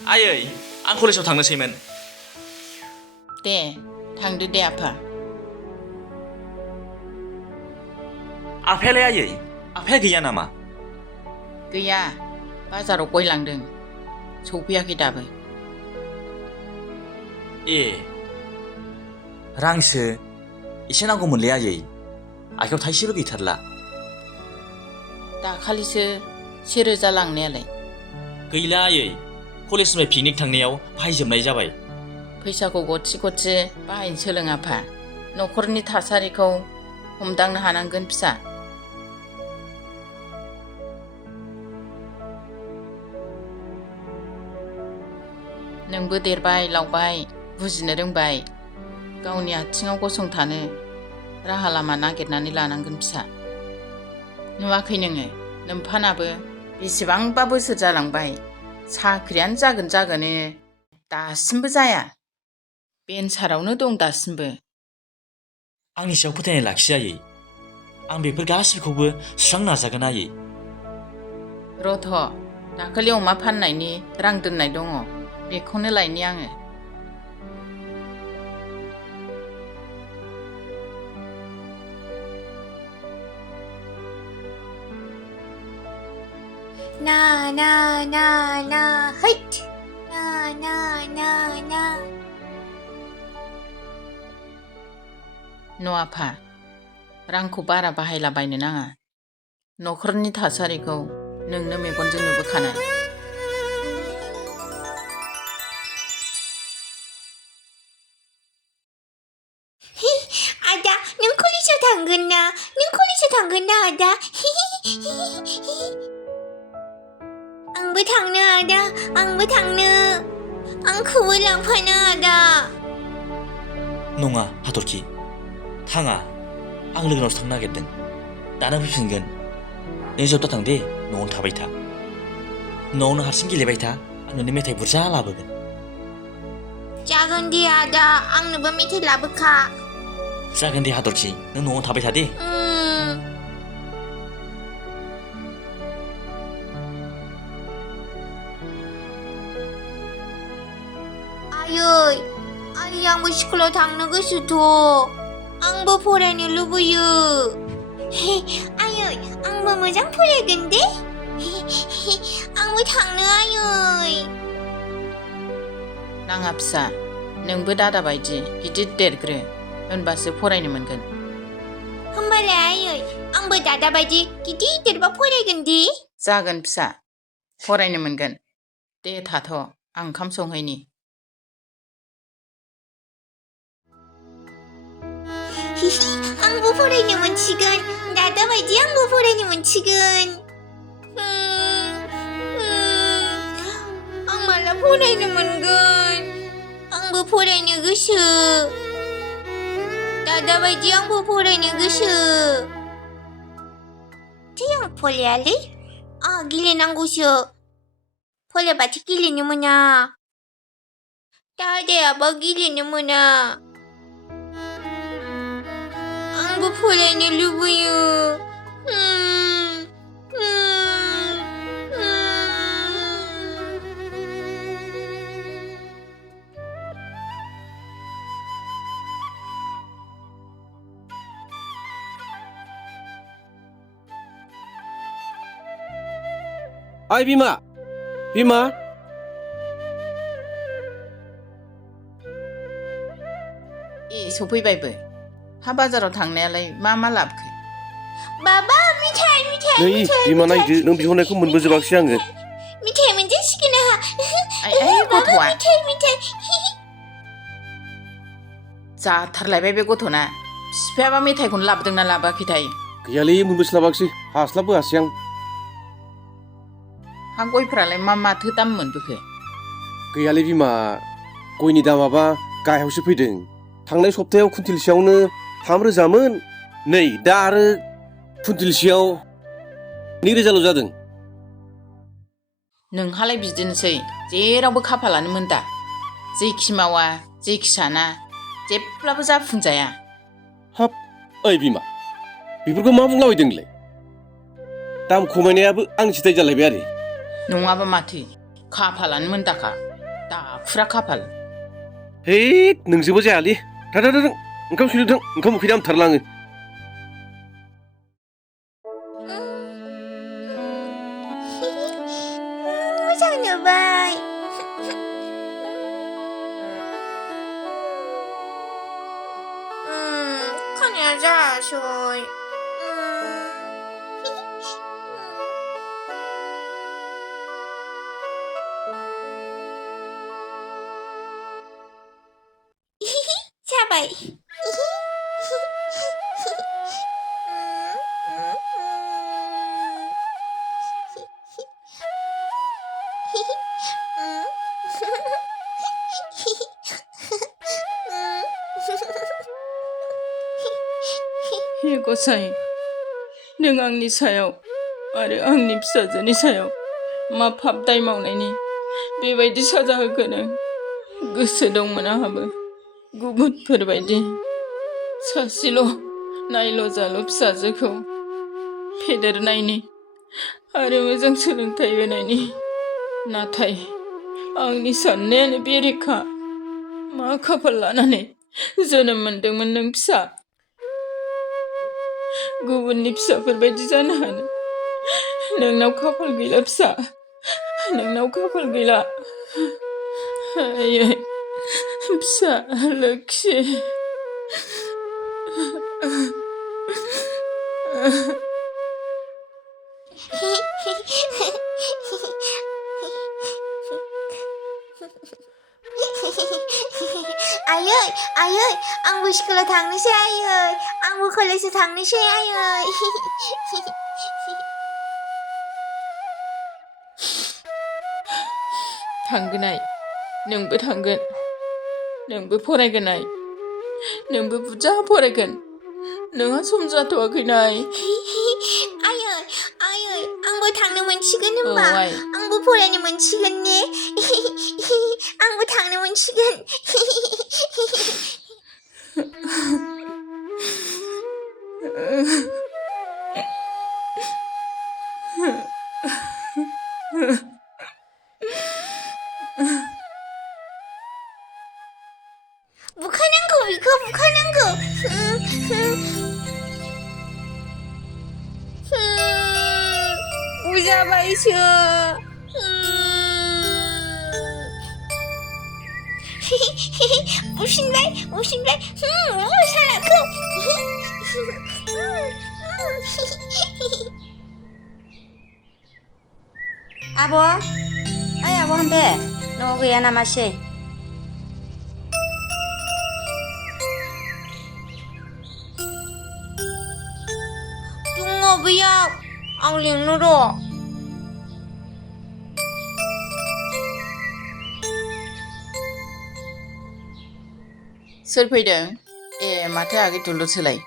आयै आं कलेजाव थांनोसैमोन। दे थांदो दे आफा। आफायालाय आयै आफाया गैया नामा? गैया बाजाराव गय लांदों सौफैयाखै दाबो। ए रांसो एसे नांगौमोनलै आयै आखायाव थाइसेबो गैथारला। दाखालिसो 1000 लांनायालाय। गैला आयै कलेजनिफ्राय पिकनिक थांनायाव बाहायजोबनाय जाबाय। फैसाखौ गथि गथि बाहायनो सोलों आफा। न'खरनि थासारिखौ हमदांनो हानांगोन फिसा। नोंबो देरबाय लावबाय बुजिनो रोंबाय। गावनि आथिङाव गसंथानो राहा लामा नागिरनानै लानांगोन फिसा। नुवाखै नोङो नोम्फानाबो बेसेबांबा बोसोर जालांबाय साख्रियानो जागोन दासिमबो जाया। बेन्सारावनो दं दासिमबो। आंनि सायाव फोथायनाय लाखि आयै। आं बेफोर गासिबोखौबो सुस्रांनो नाजागोन आयै। रथ' दाखालि अमा फाननायनि रां दोननाय दङ बेखौनो लायनि आङो। ना ना ना ना हैट ना ना ना ना। न'आफा रांखौ बारा बाहायलाबायनो नाङा। न'खरनि थासारिखौ नोंनो मेगनजों नुबोखानाय। आदा नों कलेजाव थांगोन ना? नों कलेजाव थांगोन ना आदा? आंबो थांनो आदा आंबो थांनो। आंखौबो लांफानो आदा। नङा हाथरखि थाङा। आं लोगोनावसो थांनो नागिरदों। दानो फैफिनगोन। नों जेराव थां दे न'आवनो थाबाय था। न'आवनो हारसिं गेलेबाय था आं नोंनो मेथाइ बुरजा लाबोगोन। जागोन दे आदा आंनोबो मेथाइ लाबोखा। जागोन दे हाथरखि नों न'आवनो थाबाय था दे। आयै आंबो स्कुलाव थांनो गोसोथ'। आंबो फरायनो लुबैयो। आयै आंबो मोजां फरायगोन दे। आंबो थांनो आयै। नाङा फिसा नोंबो दादा बायदि गिदिर देरग्रो होनबासो फरायनो मोनगोन। होमबालाय आयै आंबो दादा बायदि गिदिर देरबा फरायगोन दे। जागोन फिसा फरायनो मोनगोन। दे थाथ' आं ओंखाम संहैनि। आंबो फरायनो मोनसिगोन दादा बायदि आंबो फरायनो मोनसिगोन। आं माला फरायनो मोनगोन? आंबो फरायनो गोसो। दादा बायदि आंबो फरायनो गोसो। थै आं फरायालै। गेलेनांगौसो। फरायबाथो गेलेनो मोना। दादायाबो गेलेनो मोना। आंबो फरायनो लुबैयो। ओइ बिमा बिमा सफैबायबो। हा बाजाराव थांनायालाय मा लाबोखो? बाबा मिथाइ मिथाइ नै मिथाइ बिमा नायदो मिथाइ, नों बिहरनायखौ मोनबोजोबाखसै आङो। मिथाइ मोनजासिगोन आंहा। आइ बाबा गथ'आ मिथाइ। जाथारलायबाय बे गथ'ना। बिफायाबा मेथाइखौनो लाबोदोंना लाबोआखैथाय? गैयालै मोनबोस्लाबाखसै हास्लाबबोआसै आं। हा गयफ्रालाय माथो दाम मोनबोखो? गैयालै बिमा गयनि दामाबा गाहायावसो फैदों। थांनाय सप्तायाव कुइन्टेलसेयावनो 3000मोन। नै दा आरो कुइन्टेलसेयाव 2000ल' जादों। नोंहालाय बिदिनोसै जेरावबो खाफालानो मोनदा। जेखि मावा जेखि साना जेब्लाबो जाफुंजाया। हाब ओइ बिमा बेफोरखौ मा बुंलाबायदों नोंलाय? दाम खमायनायाबो आंनिसो दाय जालायबाय आरो। नङाबा माथो खाफालानो मोनदाखा। दाखुरा खाफाल है नोंजोंबो जायालै थां थां थां ओंखाम संनो थां ओंखाम उखैना आमथारलाङो मोजां नुबाय खानाया जायासै जाबाय हे गसाइ नों आंनि सायाव आरो आंनि फिसाजोनि सायाव मा फाब दाय मावनायनि बेबायदि साजा होखो नों गोसो दंमोन आंहाबो गुबुनफोरबायदि सासेल' नायल' जाल' फिसाजोखौ फेदेरनायनि आरो मोजां सोलोंथाइ होनायनि नाथाय आंनि साननायानो बेरेखा मा खाफाल लानानै जोनोम मोनदोंमोन नों फिसा गुबुननि फिसाफोरबायदि जानो हानो नोंनाव खाफाल गैला फिसा नोंनाव खाफाल गैला आयै फिसा लोक्षि आयै आयै आंबो स्कुलाव थांनोसै आयै आंबो कलेजाव थांनोसै आयै थांगोनाय नोंबो थांगोन नोंबो फरायगोनाय नोंबो बुरजा फरायगोन नोंहा सम जाथ'वाखैनाय आयै आयै आंबो थांनो मोनसिगोन औ होनबा आइ आंबो फरायनो मोनसिगोन ने आंबो थांनो मोनसिगोन बुखानांगौ बेखौ बुखानांगौ बुजाबायसो बुसिनबाय बुसिनबाय सालाखौ आब' ओइ आब' हामबे न'आव गैया नामासै दङ बैयाव आं लिंनो र' सोर फैदों ए माथो आगै दुलुरसोलाय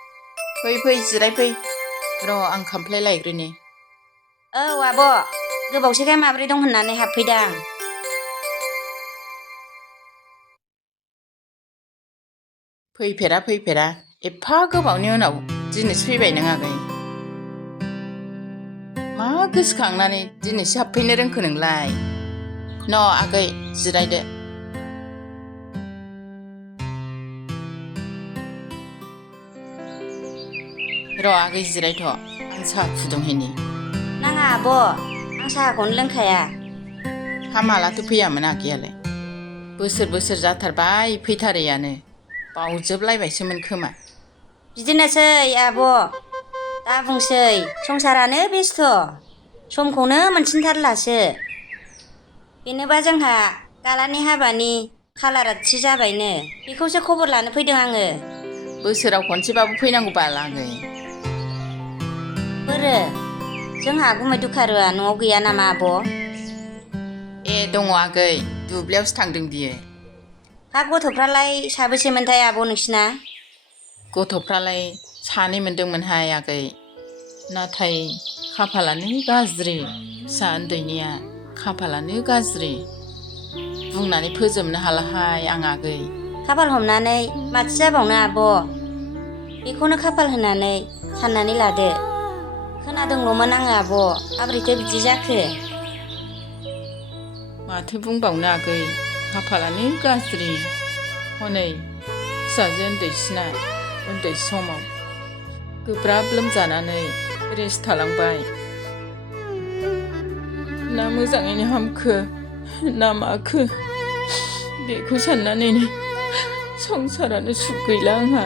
फै फै जिरायफै र' आं खामफ्लाय लायग्रोनि औ आब' गोबावसैखाय माब्रै दं होननानै हाबफैदां फैफेरा एफा गोबावनि उनाव दिनैसो फैबाय नों आगै मा गोसोखांनानै दिनैसो हाबफैनो रोंखो नोंलाय न' आगै जिरायदो र' आगै जिरायथ' आं साहा फुदुंहैनि नाङा आब' आं साहाखौनो लोंखाया हा मालाथो फैयामोन आगैयालाय बोसोर जाथारबाय फैथारैयानो बावजोबलायबायसोमोन खोमा बिदिनोसै आब' दा बुंसै संसारानो बेस्थ' समखौनो मोनसिनथारलासो बेनोबा जोंहा गालानि हाबानि खालारा थि जाबायनो बेखौसो खबर लानो फैदों आङो बोसोराव खनसेबाबो फैनांगौ बाल आगै बोरो जोंहा गुमै दुखारुआ न'आव गैया नामा आब' ए दङ आगै दुब्लियावसो थांदों बियो हा गथ'फ्रालाय साबेसेमोनथाय आब' नोंसिना गथ'फ्रालाय सानै मोनदोंमोनहाय आगै नाथाय खाफालानो गाज्रि फिसा उन्दैनिया खाफालानो गाज्रि बुंनानै फोजोबनो हालाहाय आं आगै खाफाल हमनानै माथो जाबावनो आब' बेखौनो खाफाल होनानै साननानै लादो खोनादोंल'मोन आङो आब' माबोरैथो बिदि जाखो माथो बुंबावनो आगै खाफालानो गाज्रि हनै फिसाजो उन्दैसिना उन्दै समाव गोब्राब लोमजानानै रेस्ट थालांबाय ना मोजाङैनो हामखो ना माखो बेखौ साननानैनो संसारानो सुख गैला आंहा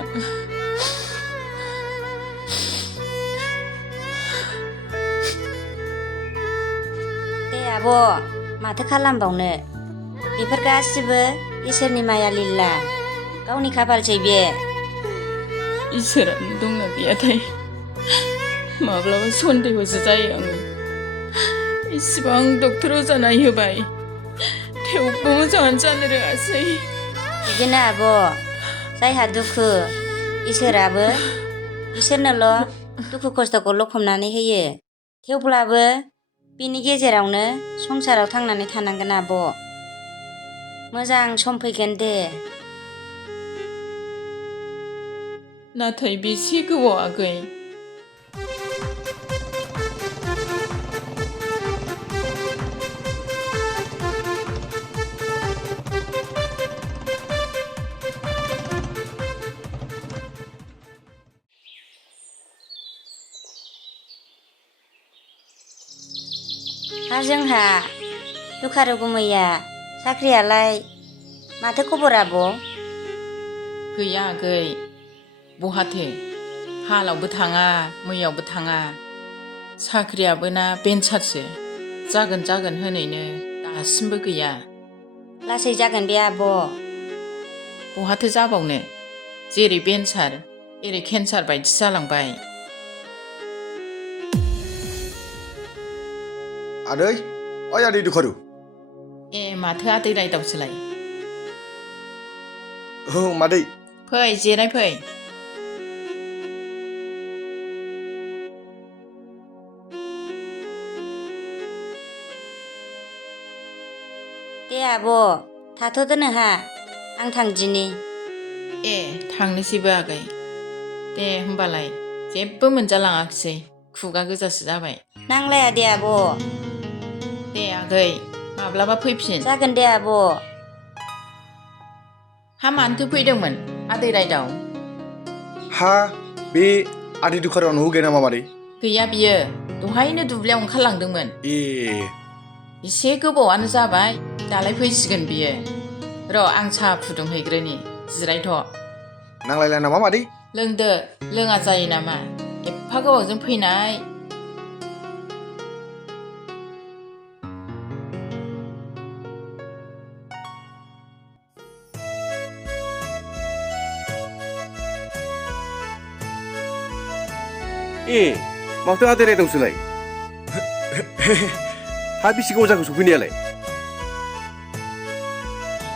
दे आब' माथो खालामबावनो बेफोर गासिबो इसोरनि माया लिला गावनि खाफालसै बे इसोरानो दंना गैयाथाय माब्लाबा सन्देहसो जायो आङो इसिबां डक्टर अजा नायहोबाय थेवबो मोजाङानो जानो रोङासै बिदिनो आब' जायहा दुखु इसोराबो बिसोरनोल' दुखु खस्थ'खौ लखबनानै होयो थेवब्लाबो बिनि गेजेरावनो संसाराव थांनानै थानांगोन आब' मोजां सम फैगोन दे नाथाय बेसे गोबाव आगै हा जोंहा दुखारु गुमैया साख्रियालाय माथो खबर आब' गैया आगै बहाथो हालावबो थाङा मैयावबो थाङा साख्रियाबो ना बेन्सारसो जागोन होनैनो दासिमबो गैया लासै जागोन बे आब' बहाथो जाबावनो जेरै बेन्सार एरै केन्सार बायदिसो जालांबाय आदै ओइ आदै दुखारु ए माथो आदै रायदावसोलाय औ मादै फै जिराय फै दे आब' थाथ'दो नोंहा आं थांदिनि ए थांनोसैबो आगै दे होमबालाय जेबो मोनजालाङाखिसै खुगा गोजासो जाबाय नांलाया दे आब' दे आगै माब्लाबा फैफिन जागोन दे आब' हा मानोथो फैदोंमोन आदै रायदाव हा बे आदै दुखारुआ न'आव गैया नामा मादै गैया बियो दहायनो दुब्लियाव ओंखारलांदोंमोन ए एसे गोबावानो जाबाय दालाय फैसिगोन बियो र' आं साहा फुदुंहैग्रोनि जिरायथ' नांलायला नामा मादै लोंदो लोङा जायो नामा एफा गोबावजों फैनाय ए माथो आदै रायदावसोलाय हा बेसे गोबाव जाखो सफैनायालाय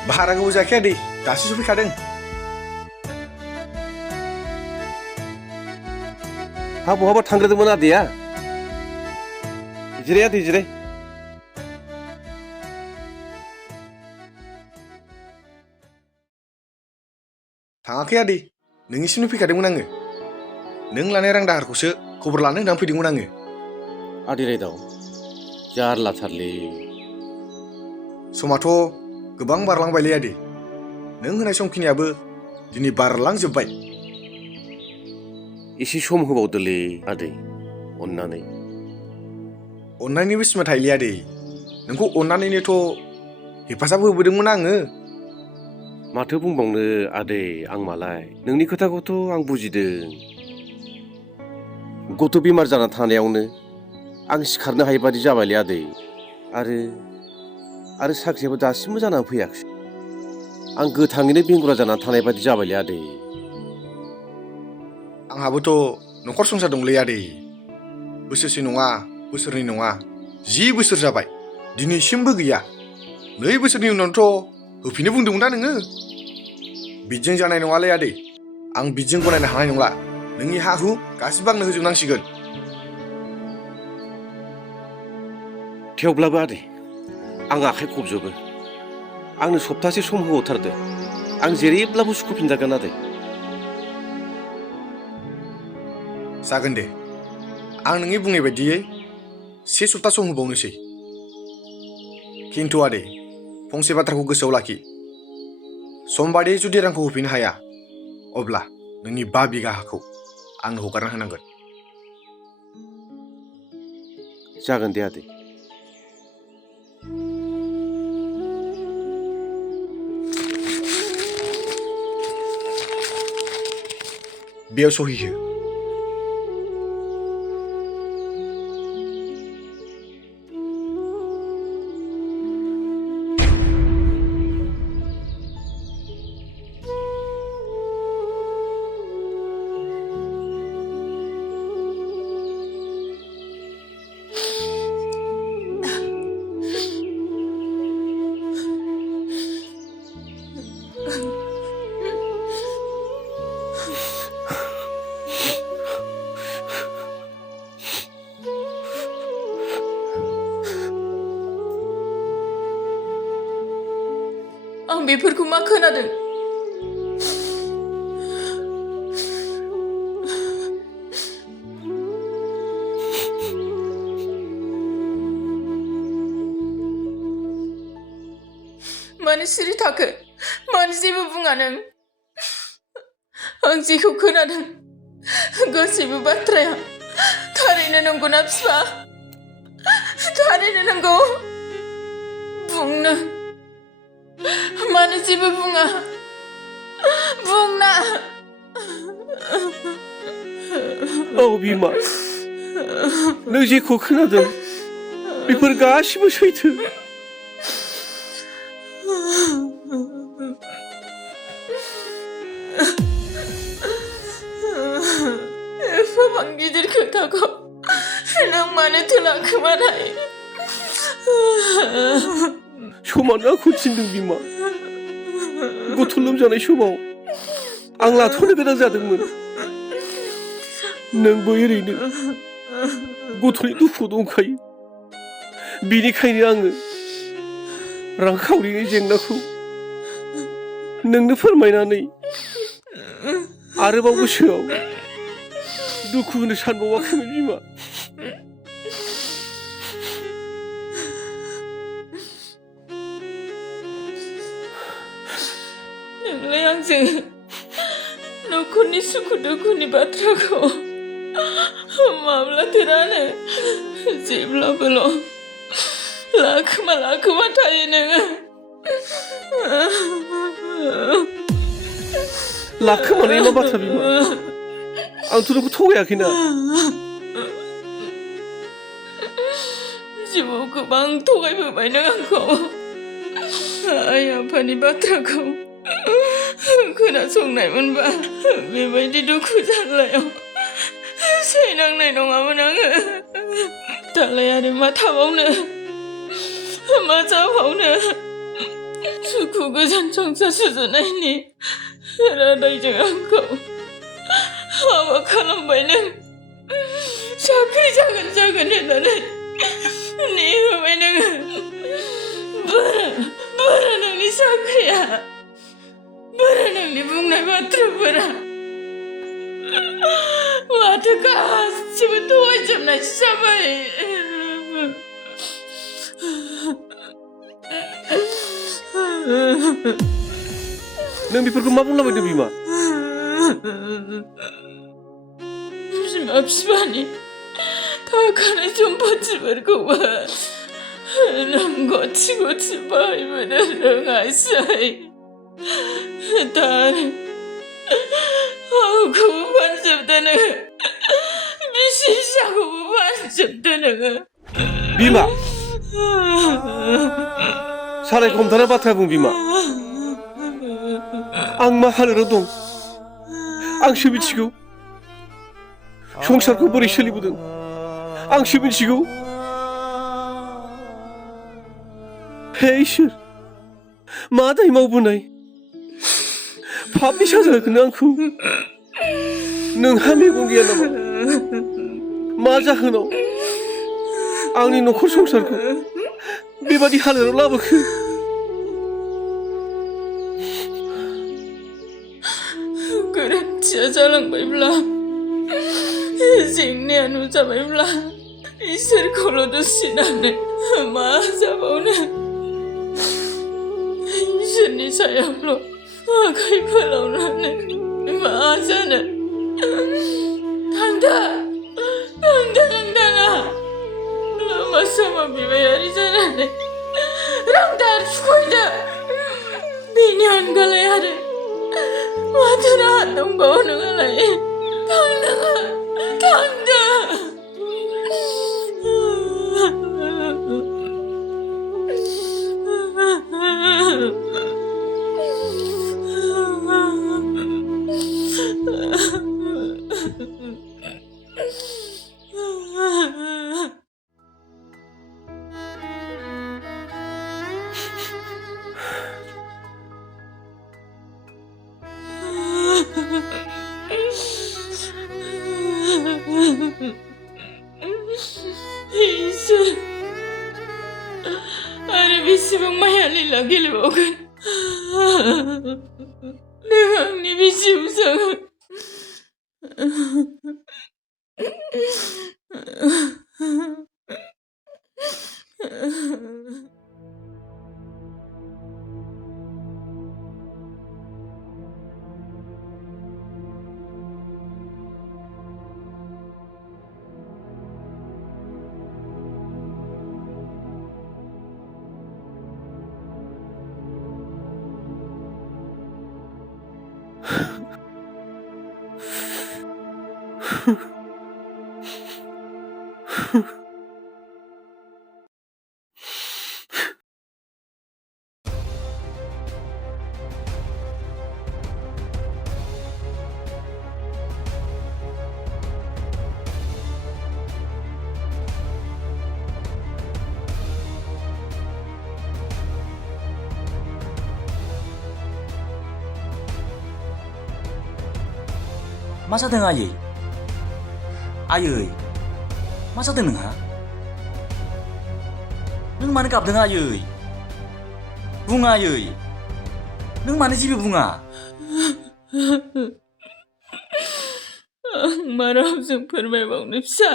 बारा गोबाव जायाखै आदै दासो सफैखादों हा बहाबा थांग्रोदोंमोन आदैया जिराय आदै जिराय थाङाखै आदै नोंनिसिमनो फैखादोंमोन आङो नों लानाय रां दाहारखौसो खबर लानो होननानै फैदोंमोन आङो आदै रायदाव जारलाथारलै समाथ' गोबां बारलांबायलै आदै नों होनाय समखिनियाबो दिनै बारलांजोब्बाय एसे सम होबावदोलै आदै अननानै अननायनिबो सिमा थायोलै आदै नोंखौ अननानैनोथ' हेफाजाब होबोदोंमोन आङो माथो बुंबावनो आदै आं मालाय नोंनि खोथाखौथ' आं बुजिदों गथ' बेमार जाना थानायावनो आं सिखारनो हायै बादि जाबायलै आदै आरो साख्रियाबो दासिमबो जानानै फैयाखिसै आं गोथाङैनो बेंगुरा जानानै थानाय बादि जाबायलै आदै आंहाबोथ' न'खर संसार दंलै आदै बोसोरसे नङा बोसोरनै नङा 10 बोसोर जाबाय दिनैसिमबो गैया 2 बोसोरनि उनावथ' होफिननो बुंदोंमोन दा नोङो बिदिजों जानाय नङालै आदै आं बिदिजों गनायनो हानाय नंला नोंनि हा हु गासिबो आंनो होजोबनांसिगोन थेवब्लाबो आदै आं आखाइ खबजोबो आंनो सप्तासे सम होबावथारदो आं जेरैब्लाबो सुख'फिनजागोन आदै जागोन दे आं नोंनि बुंनाय बायदियै 1 सप्ता सम होबावनोसै खिन्थु आदै फंसे बाथ्राखौ गोसोआव लाखि समबादि जुदि रांखौ होफिननो हाया अब्ला नोंनि 5 बिघा हाखौ आंनो हगारना होनांगोन जागोन दे आदै बेयाव सहि हो आं बेफोरखौ मा खोनादों मानो सिरि थाखो मानो जेबो बुङा नों आं जेखौ खोनादों गासैबो बाथ्राया थारैनो नंगौना बिफा थारैनो नंगौ बुंनो मानो जेबो बुङा बुंना औ बिमा नों जेखौ खोनादों बेफोर गासिबो सैथो एफाबां गिदिर खोथाखौ नों मानोथो लाखोमानाय समानो आंखौ थिनदों बिमा गथ' लोमजानाय समाव आं लाथ'नो गोनां जादोंमोन नोंबो ओरैनो गथ'नि दुखु दंखायो बेनिखायनो आङो रांखावरिनि जेंनाखौ नोंनो फोरमायनानै आरोबाव गोसोआव दुखु होनो सानबावाखैमोन बिमा नोंलाय आंजों न'खरनि सुखु दुखुनि बाथ्राखौ माब्लाथो रानो जेब्लाबोल' लाखोमा थायो नोङो लाखोमानाय मा बाथ्रा बिमा आंथ' नोंखौ थगायाखैना जिउआव गोबां थगायबोबाय नों आंखौ आइ आफानि बाथ्राखौ खोनासंनाय मोनबा बेबायदि दुखु जारलायाव सैनांनाय नङामोन आङो दालाय आरो मा थाबावनो मा जाबावनो सुखु गोजोन संसार सुजुनायनि रादायजों आंखौ हाबा खालामबाय नों साख्रि जागोन होननानै नेहोबाय नोङो बोरो नोंनि साख्रिया बोरो नोंनि बुंनाय बाथ्राफोरा माथो गासिबो थगायजोबनायसो जाबाय नों बेफोरखौ मा बुंलाबायदों बिमा बिमा बिफानि थाखानाय सम्पथिफोरखौबो नों गथि बाहायबोनो रोङासै दा हाखौबो फानजोबदो नोङो बिसि फिसाखौबो फानजोबदो नोङो बिमा सारायखौ हमथाना बाथ्रा बुं बिमा आं मा हालोदाव दं आंसो मिथिगौ संसारखौ बोरै सोलिबोदों आंसो मिथिगौ हे इसोर मा दाय मावबोनाय पापनि साजा होखोनो आंखौ नोंहा मेगन गैया नामा मा जाहोनाव आंनि न'खर संसारखौ बेबादि हालोदाव लाबोखो गोरोन्थिया जालांबायब्ला जेंनाया नुजाबायब्ला इसोरखौल' दुसिनानै मा जाबावनो सोरनि सायावल' आखाइ फोलावनानै मा जानो थांदा नोंथाङा लामा सामा बिबायारि जानानै रां दाहार सुख'दो बेनि अनगालाय आरो माथो राहा दंबावो नोंहालाय थांदो इसोर आरो बेसेबां माया लीला गेलेबावगोन नों आंनि बिसि फिसाखौ मा जादों आयै मा जादों नोंहा नों मानो गाबदों आयै बुं आयै नों मानो जेबो बुङा आं मा रावजों फोरमायबावनो फिसा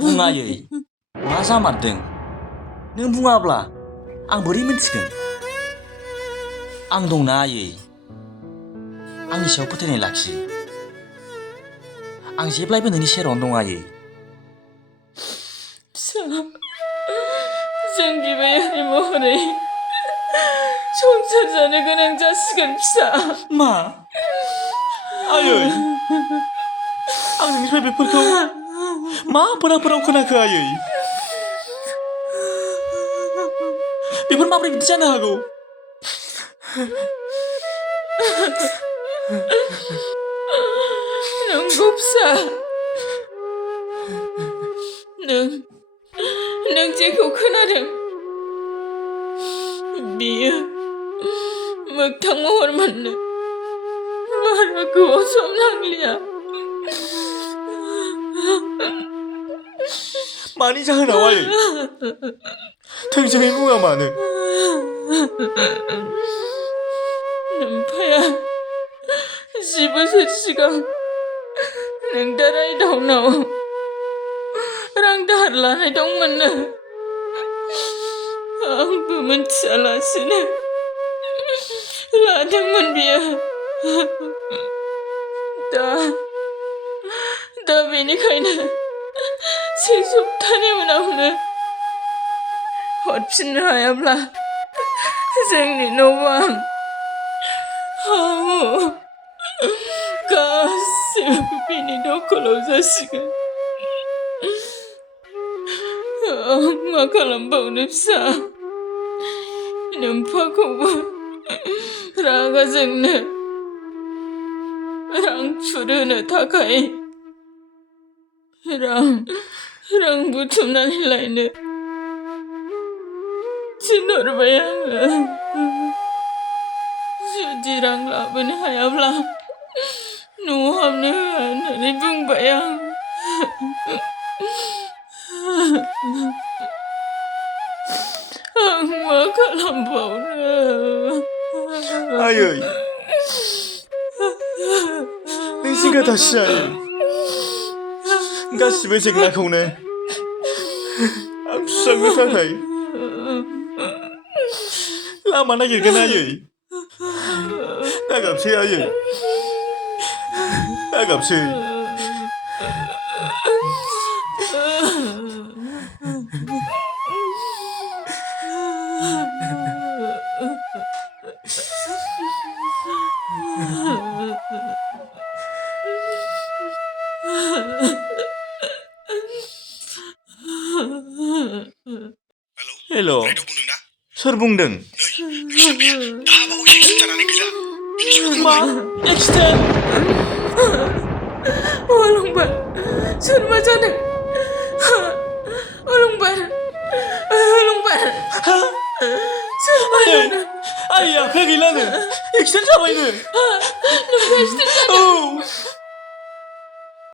बुं आयै मा जामारदों नों बुङाब्ला आं बोरै मिन्थिगोन आं दंना आयै आंनि सायाव फोथायनाय लाखि आं जेब्लायबो नोंनि सेरावनो दं आयै फिसा जों बिबायारि महरै संसार जानो गोनां जासिगोन फिसा मा आयै आं नोंनिफ्राय बेफोरखौ मा फोराव खोनाखो आयै बेफोर माबोरै बिदि जानो हागौ नंगौ फिसा नों जेखौ खोनादों बियो मोगथां महर मोननो बारा गोबाव सम नांलिया मानि जाहोनाव आयै थोंजोङै बुङा मानो नोमफाया 10 बोसोर सिगां नोंदा रायदावनाव रां दाहार लानाय दंमोननो आंबो मिथियालासिनो लादोंमोन बियो दा बेनिखायनो 1 सप्तानि उनावनो हरफिननो हायाब्ला जोंनि न' बां गासिबो बिनि दखलाव जासिगोन आं मा खालामबावनो फिसा नोमफाखौबो रागा जोंनो रां सुरहोनो थाखाय रां बुथुमनानै लायनो थिनहरबाय आङो जुदि रां लाबोनो हायाब्ला न'आव हाबनो होआ होननानै बुंबाय आं मा खालामबावनो आयै नों जिंगा दासि आयै गासिबो जेंनाखौनो आं सुस्रांनो थाखाय लामा नागिरगोन आयै दागाबसै आयै दागाबसै हेल' रायद' बुंदोंना सोर बुंदों नै बिसोरनिया दा बावैसो एक्सिडेन्ट जानानै गैला मा एक्सिडेन्ट अलंबार सोर मा जादों अलंबार अलंबार सोर मा जादों आयै आखाइ गैलानो एक्सिडेन्ट जाबायनो नोंहा एक्सिडेन्ट जादों औ